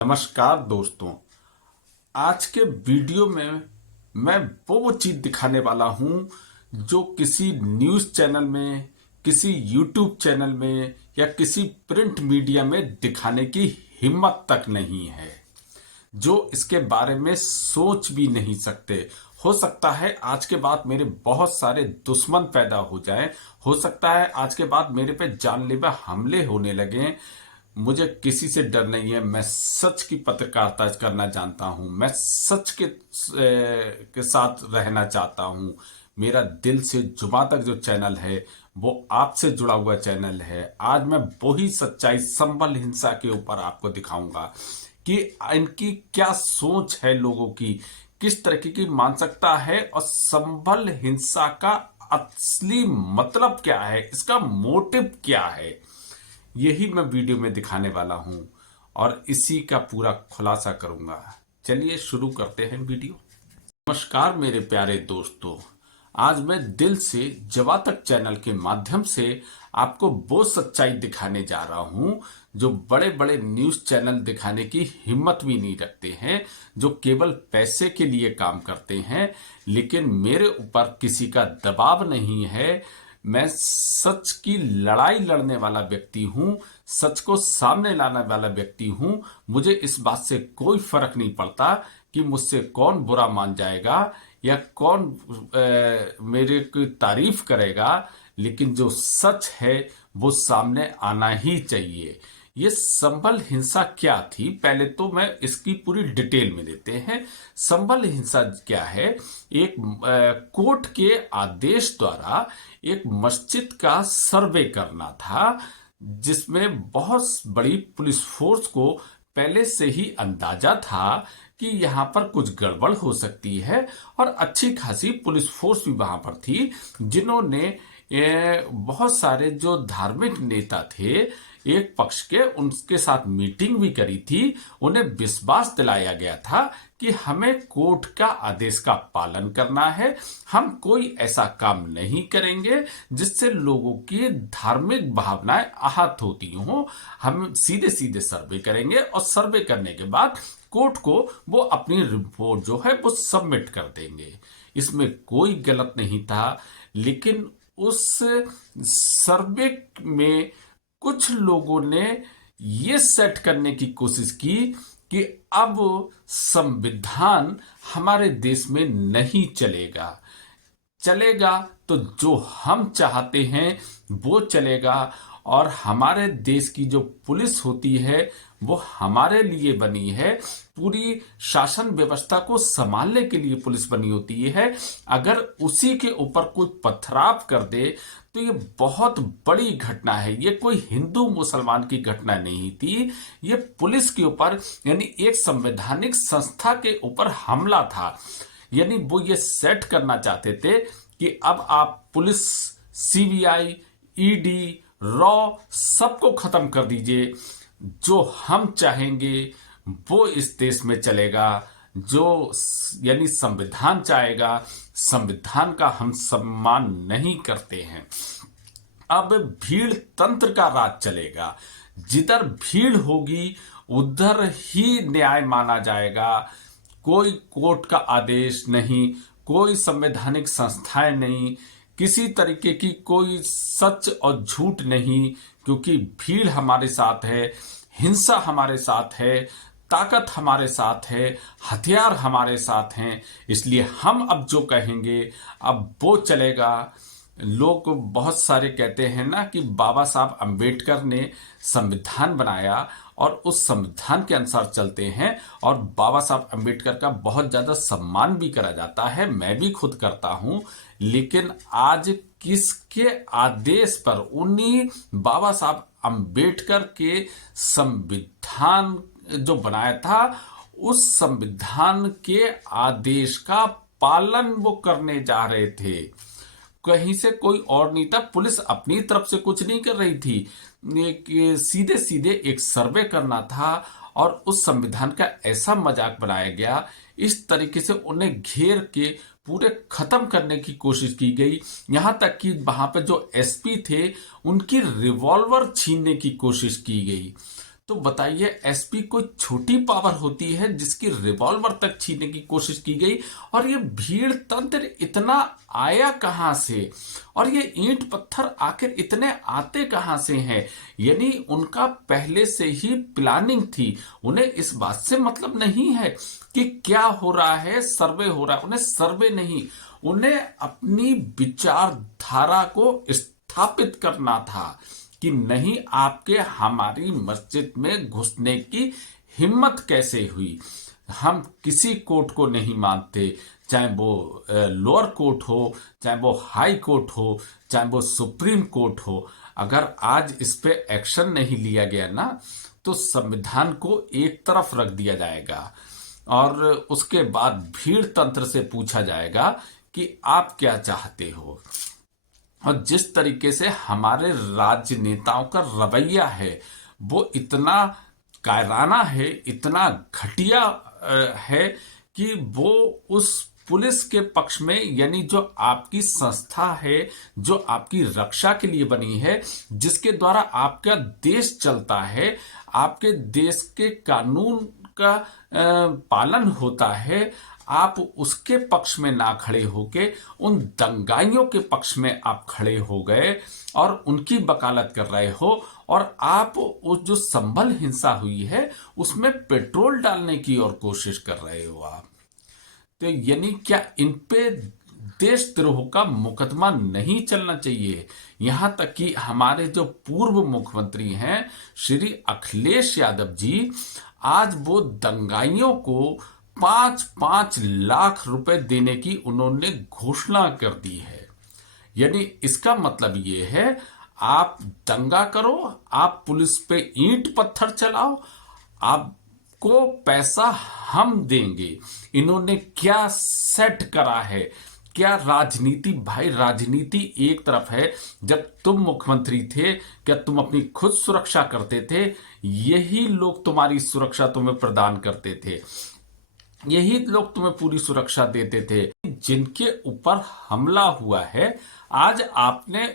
नमस्कार दोस्तों। आज के वीडियो में मैं वो चीज दिखाने वाला हूं जो किसी न्यूज चैनल में, किसी यूट्यूब चैनल में या किसी प्रिंट मीडिया में दिखाने की हिम्मत तक नहीं है, जो इसके बारे में सोच भी नहीं सकते। हो सकता है आज के बाद मेरे बहुत सारे दुश्मन पैदा हो जाएं, हो सकता है आज के बाद मेरे पे जानलेवा हमले होने लगें। मुझे किसी से डर नहीं है। मैं सच की पत्रकारिता करना जानता हूं। मैं सच के साथ रहना चाहता हूं। मेरा दिल से जुबां तक जो चैनल है वो आपसे जुड़ा हुआ चैनल है। आज मैं वही सच्चाई संभल हिंसा के ऊपर आपको दिखाऊंगा कि इनकी क्या सोच है, लोगों की किस तरीके की मानसिकता है और संभल हिंसा का असली मतलब क्या है, इसका मोटिव क्या है, यही मैं वीडियो में दिखाने वाला हूं और इसी का पूरा खुलासा करूंगा। चलिए शुरू करते हैं वीडियो। नमस्कार मेरे प्यारे दोस्तों। आज मैं दिल से जवा तक चैनल के माध्यम से आपको वो सच्चाई दिखाने जा रहा हूं जो बड़े बड़े न्यूज चैनल दिखाने की हिम्मत भी नहीं रखते हैं, जो केवल पैसे के लिए काम करते हैं। लेकिन मेरे ऊपर किसी का दबाव नहीं है। मैं सच की लड़ाई लड़ने वाला व्यक्ति हूं, सच को सामने लाने वाला व्यक्ति हूं। मुझे इस बात से कोई फर्क नहीं पड़ता कि मुझसे कौन बुरा मान जाएगा या कौन मेरे की तारीफ करेगा, लेकिन जो सच है वो सामने आना ही चाहिए। ये संभल हिंसा क्या थी, पहले तो मैं इसकी पूरी डिटेल में देते हैं। संभल हिंसा क्या है? एक कोर्ट के आदेश द्वारा एक मस्जिद का सर्वे करना था, जिसमें बहुत बड़ी पुलिस फोर्स को पहले से ही अंदाजा था कि यहां पर कुछ गड़बड़ हो सकती है और अच्छी खासी पुलिस फोर्स भी वहां पर थी, जिन्होंने बहुत सारे जो धार्मिक नेता थे एक पक्ष के, उनके साथ मीटिंग भी करी थी। उन्हें विश्वास दिलाया गया था कि हमें कोर्ट का आदेश का पालन करना है। हम कोई ऐसा काम नहीं करेंगे जिससे लोगों की धार्मिक भावनाएं आहत होती हों। हम सीधे सीधे सर्वे करेंगे और सर्वे करने के बाद कोर्ट को वो अपनी रिपोर्ट जो है वो सबमिट कर देंगे। इसमें कोई गलत नहीं था। लेकिन उस सर्वे में कुछ लोगों ने ये सेट करने की कोशिश की कि अब संविधान हमारे देश में नहीं चलेगा। चलेगा तो जो हम चाहते हैं वो चलेगा, और हमारे देश की जो पुलिस होती है वो हमारे लिए बनी है, पूरी शासन व्यवस्था को संभालने के लिए पुलिस बनी होती है। अगर उसी के ऊपर कोई पथराव कर दे तो ये बहुत बड़ी घटना है। ये कोई हिंदू मुसलमान की घटना नहीं थी, ये पुलिस के ऊपर यानी एक संवैधानिक संस्था के ऊपर हमला था। यानी वो ये सेट करना चाहते थे कि अब आप पुलिस, सीबीआई, ईडी, रॉ सबको खत्म कर दीजिए। जो हम चाहेंगे वो इस देश में चलेगा। जो यानी संविधान चाहेगा, संविधान का हम सम्मान नहीं करते हैं। अब भीड़ तंत्र का राज चलेगा। जिधर भीड़ होगी उधर ही न्याय माना जाएगा। कोई कोर्ट का आदेश नहीं, कोई संवैधानिक संस्थाएं नहीं, किसी तरीके की कोई सच और झूठ नहीं, क्योंकि भीड़ हमारे साथ है, हिंसा हमारे साथ है, ताकत हमारे साथ है, हथियार हमारे साथ हैं। इसलिए हम अब जो कहेंगे अब वो चलेगा। लोग बहुत सारे कहते हैं ना कि बाबा साहब अंबेडकर ने संविधान बनाया और उस संविधान के अनुसार चलते हैं, और बाबा साहब अंबेडकर का बहुत ज्यादा सम्मान भी करा जाता है। मैं भी खुद करता हूं। लेकिन आज किसके आदेश पर? उन्हीं बाबा साहब अंबेडकर के संविधान जो बनाया था, उस संविधान के आदेश का पालन वो करने जा रहे थे। कहीं से कोई और नहीं था। पुलिस अपनी तरफ से कुछ नहीं कर रही थी। सीधे सीधे एक सर्वे करना था और उस संविधान का ऐसा मजाक बनाया गया, इस तरीके से उन्हें घेर के पूरे खत्म करने की कोशिश की गई। यहां तक कि वहां पे जो एसपी थे उनकी रिवॉल्वर छीनने की कोशिश की गई। तो बताइए, एसपी कोई छोटी पावर होती है जिसकी रिवॉल्वर तक छीनने की कोशिश की गई? और ये भीड़ तंत्र इतना आया कहां से? और ये ईंट पत्थर आखिर इतने आते कहां से हैं? यानी उनका पहले से ही प्लानिंग थी। उन्हें इस बात से मतलब नहीं है कि क्या हो रहा है, सर्वे हो रहा है। उन्हें सर्वे नहीं, उन्हें अपनी विचारधारा को स्थापित करना था कि नहीं, आपके हमारी मस्जिद में घुसने की हिम्मत कैसे हुई। हम किसी कोर्ट को नहीं मानते, चाहे वो लोअर कोर्ट हो, चाहे वो हाई कोर्ट हो, चाहे वो सुप्रीम कोर्ट हो। अगर आज इस पे एक्शन नहीं लिया गया ना, तो संविधान को एक तरफ रख दिया जाएगा और उसके बाद भीड़ तंत्र से पूछा जाएगा कि आप क्या चाहते हो। और जिस तरीके से हमारे राजनेताओं का रवैया है, वो इतना कायराना है, इतना घटिया है कि वो उस पुलिस के पक्ष में, यानी जो आपकी संस्था है, जो आपकी रक्षा के लिए बनी है, जिसके द्वारा आपका देश चलता है, आपके देश के कानून का पालन होता है, आप उसके पक्ष में ना खड़े होके उन दंगाइयों के पक्ष में आप खड़े हो गए और उनकी वकालत कर रहे हो। और आप उस जो संभल हिंसा हुई है उसमें पेट्रोल डालने की और कोशिश कर रहे हो आप। तो यानी क्या इन पे देशद्रोह का मुकदमा नहीं चलना चाहिए? यहां तक कि हमारे जो पूर्व मुख्यमंत्री हैं श्री अखिलेश यादव जी, आज वो दंगाइयों को 5-5 लाख रुपए देने की उन्होंने घोषणा कर दी है। यानी इसका मतलब ये है, आप दंगा करो, आप पुलिस पे ईंट पत्थर चलाओ, आपको पैसा हम देंगे। इन्होंने क्या सेट करा है, क्या राजनीति। भाई, राजनीति एक तरफ है, जब तुम मुख्यमंत्री थे क्या तुम अपनी खुद सुरक्षा करते थे? यही लोग तुम्हारी सुरक्षा तुम्हें प्रदान करते थे, यही लोग तुम्हें पूरी सुरक्षा देते थे। जिनके ऊपर हमला हुआ है, आज आपने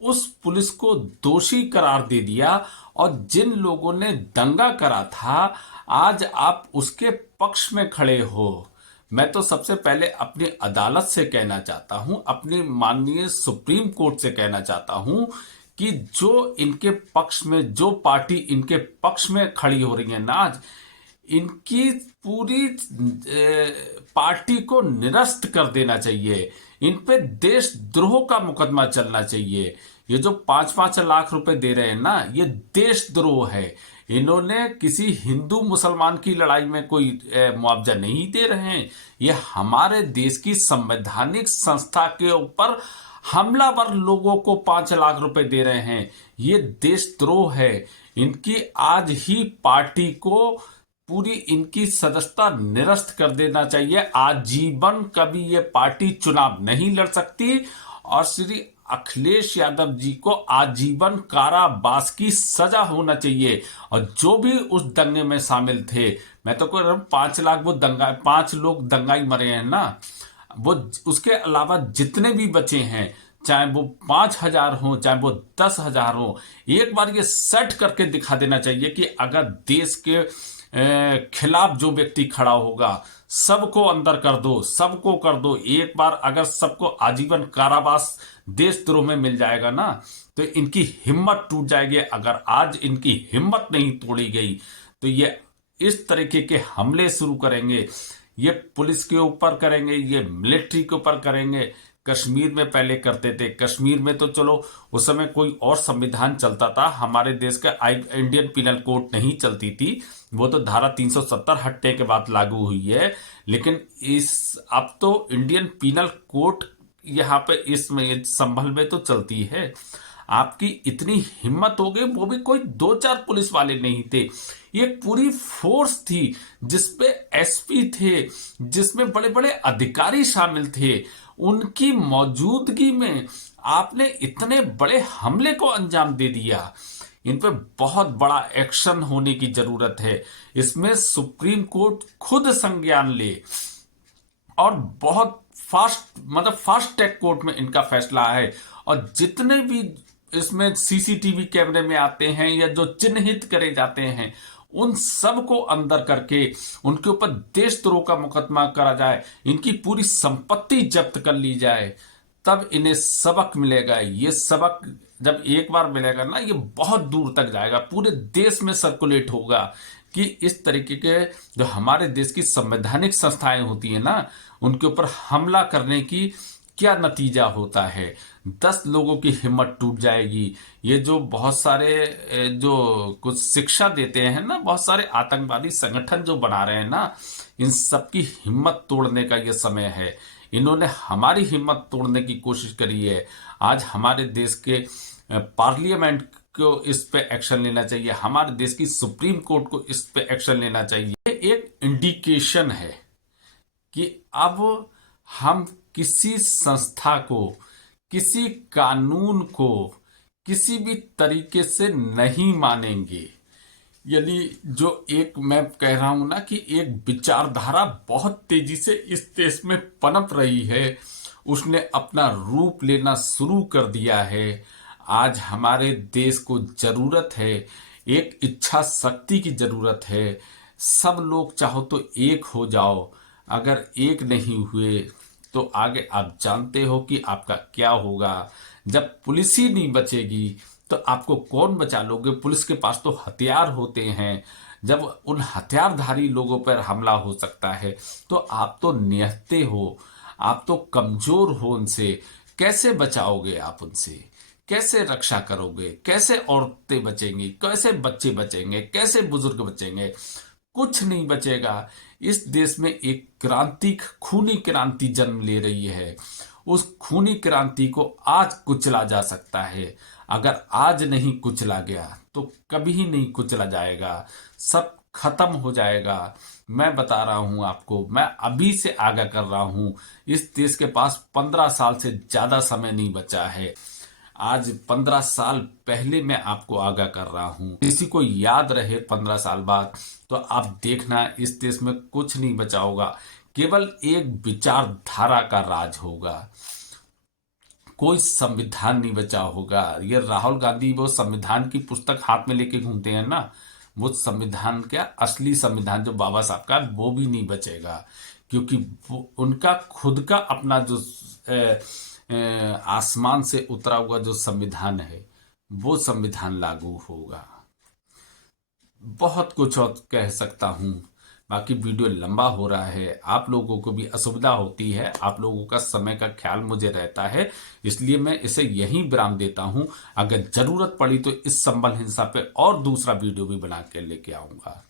उस पुलिस को दोषी करार दे दिया, और जिन लोगों ने दंगा करा था आज आप उसके पक्ष में खड़े हो। मैं तो सबसे पहले अपनी अदालत से कहना चाहता हूं, अपनी माननीय सुप्रीम कोर्ट से कहना चाहता हूं कि जो इनके पक्ष में, जो पार्टी इनके पक्ष में खड़ी हो रही है ना आज, इनकी पूरी पार्टी को निरस्त कर देना चाहिए। इन पे देशद्रोह का मुकदमा चलना चाहिए। ये जो 5-5 लाख रुपए दे रहे हैं ना, ये देशद्रोह है। इन्होंने किसी हिंदू मुसलमान की लड़ाई में कोई मुआवजा नहीं दे रहे हैं। ये हमारे देश की संवैधानिक संस्था के ऊपर हमलावर लोगों को 5 लाख रुपए दे रहे हैं। ये देशद्रोह है। इनकी आज ही पार्टी को पूरी इनकी सदस्यता निरस्त कर देना चाहिए। आजीवन कभी ये पार्टी चुनाव नहीं लड़ सकती, और श्री अखिलेश यादव जी को आजीवन कारावास की सजा होना चाहिए। और जो भी उस दंगे में शामिल थे, मैं तो कह रहा हूं 5 लाख वो दंगा, 5 लोग दंगाई मरे हैं ना, वो उसके अलावा जितने भी बचे हैं, चाहे वो 5,000 हो, चाहे वो 10,000 हो, एक बार ये सेट करके दिखा देना चाहिए कि अगर देश के खिलाफ जो व्यक्ति खड़ा होगा, सबको अंदर कर दो, सबको कर दो। एक बार अगर सबको आजीवन कारावास देशद्रोह में मिल जाएगा ना, तो इनकी हिम्मत टूट जाएगी। अगर आज इनकी हिम्मत नहीं तोड़ी गई तो ये इस तरीके के हमले शुरू करेंगे। ये पुलिस के ऊपर करेंगे, ये मिलिट्री के ऊपर करेंगे। कश्मीर में पहले करते थे, कश्मीर में तो चलो उस समय कोई और संविधान चलता था, हमारे देश का इंडियन पिनल कोड नहीं चलती थी, वो तो धारा 370 हटने के बाद लागू हुई है। लेकिन अब तो इंडियन पिनल कोड यहाँ पे इसमें संभल में तो चलती है। आपकी इतनी हिम्मत हो गई, वो भी कोई 2-4 पुलिस वाले नहीं थे, ये पूरी फोर्स थी जिसपे एसपी थे, जिसमें बड़े बड़े अधिकारी शामिल थे। उनकी मौजूदगी में आपने इतने बड़े हमले को अंजाम दे दिया। इन पे बहुत बड़ा एक्शन होने की जरूरत है। इसमें सुप्रीम कोर्ट खुद संज्ञान ले और बहुत फास्ट, मतलब फास्ट ट्रैक कोर्ट में इनका फैसला है। और जितने भी इसमें सीसीटीवी कैमरे में आते हैं या जो चिन्हित करे जाते हैं, उन सब को अंदर करके उनके ऊपर देशद्रोह का मुकदमा करा जाए, इनकी पूरी संपत्ति जब्त कर ली जाए, तब इन्हें सबक मिलेगा। ये सबक जब एक बार मिलेगा ना, ये बहुत दूर तक जाएगा, पूरे देश में सर्कुलेट होगा कि इस तरीके के जो हमारे देश की संवैधानिक संस्थाएं होती है ना, उनके ऊपर हमला करने की क्या नतीजा होता है। 10 लोगों की हिम्मत टूट जाएगी। ये जो बहुत सारे जो कुछ शिक्षा देते हैं ना, बहुत सारे आतंकवादी संगठन जो बना रहे हैं ना, इन सबकी हिम्मत तोड़ने का ये समय है। इन्होंने हमारी हिम्मत तोड़ने की कोशिश करी है। आज हमारे देश के पार्लियामेंट को इस पे एक्शन लेना चाहिए, हमारे देश की सुप्रीम कोर्ट को इस पे एक्शन लेना चाहिए। ये एक इंडिकेशन है कि अब हम किसी संस्था को, किसी कानून को किसी भी तरीके से नहीं मानेंगे। यानी जो एक मैं कह रहा हूं ना कि एक विचारधारा बहुत तेजी से इस देश में पनप रही है, उसने अपना रूप लेना शुरू कर दिया है। आज हमारे देश को जरूरत है, एक इच्छा शक्ति की जरूरत है। सब लोग चाहो तो एक हो जाओ, अगर एक नहीं हुए तो आगे आप जानते हो कि आपका क्या होगा। जब पुलिस ही नहीं बचेगी तो आपको कौन बचा लोगे। पुलिस के पास तो हथियार होते हैं। जब उन हथियारधारी लोगों पर हमला हो सकता है तो आप तो निहत्थे हो, आप तो कमजोर हो। उनसे कैसे बचाओगे आप? उनसे कैसे रक्षा करोगे? कैसे औरतें बचेंगी? कैसे बच्चे बचेंगे? कैसे बुजुर्ग बचेंगे? कुछ नहीं बचेगा। इस देश में एक क्रांति, खूनी क्रांति जन्म ले रही है। उस खूनी क्रांति को आज कुचला जा सकता है। अगर आज नहीं कुचला गया तो कभी ही नहीं कुचला जाएगा। सब खत्म हो जाएगा। मैं बता रहा हूं आपको, मैं अभी से आगाह कर रहा हूं। इस देश के पास 15 साल से ज्यादा समय नहीं बचा है। आज 15 साल पहले मैं आपको आगाह कर रहा हूं। किसी को याद रहे 15 साल बाद तो आप देखना, इस देश में कुछ नहीं बचा होगा। केवल एक विचारधारा का राज होगा। कोई संविधान नहीं बचा होगा। ये राहुल गांधी वो संविधान की पुस्तक हाथ में लेके घूमते हैं ना, वो संविधान क्या, असली संविधान जो बाबा साहब का, वो भी नहीं बचेगा। क्योंकि उनका खुद का अपना जो आसमान से उतरा हुआ जो संविधान है, वो संविधान लागू होगा। बहुत कुछ और कह सकता हूं, बाकी वीडियो लंबा हो रहा है। आप लोगों को भी असुविधा होती है, आप लोगों का समय का ख्याल मुझे रहता है, इसलिए मैं इसे यहीं विराम देता हूं। अगर जरूरत पड़ी तो इस संबल हिंसा पे और दूसरा वीडियो भी बना के लेके आऊंगा।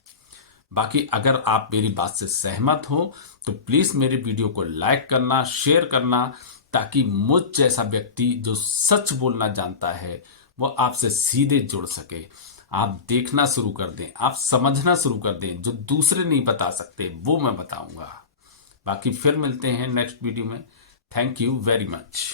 बाकी अगर आप मेरी बात से सहमत हो तो प्लीज मेरे वीडियो को लाइक करना, शेयर करना, ताकि मुझ जैसा व्यक्ति जो सच बोलना जानता है वो आपसे सीधे जुड़ सके। आप देखना शुरू कर दें, आप समझना शुरू कर दें। जो दूसरे नहीं बता सकते वो मैं बताऊंगा। बाकी फिर मिलते हैं नेक्स्ट वीडियो में। Thank you very much.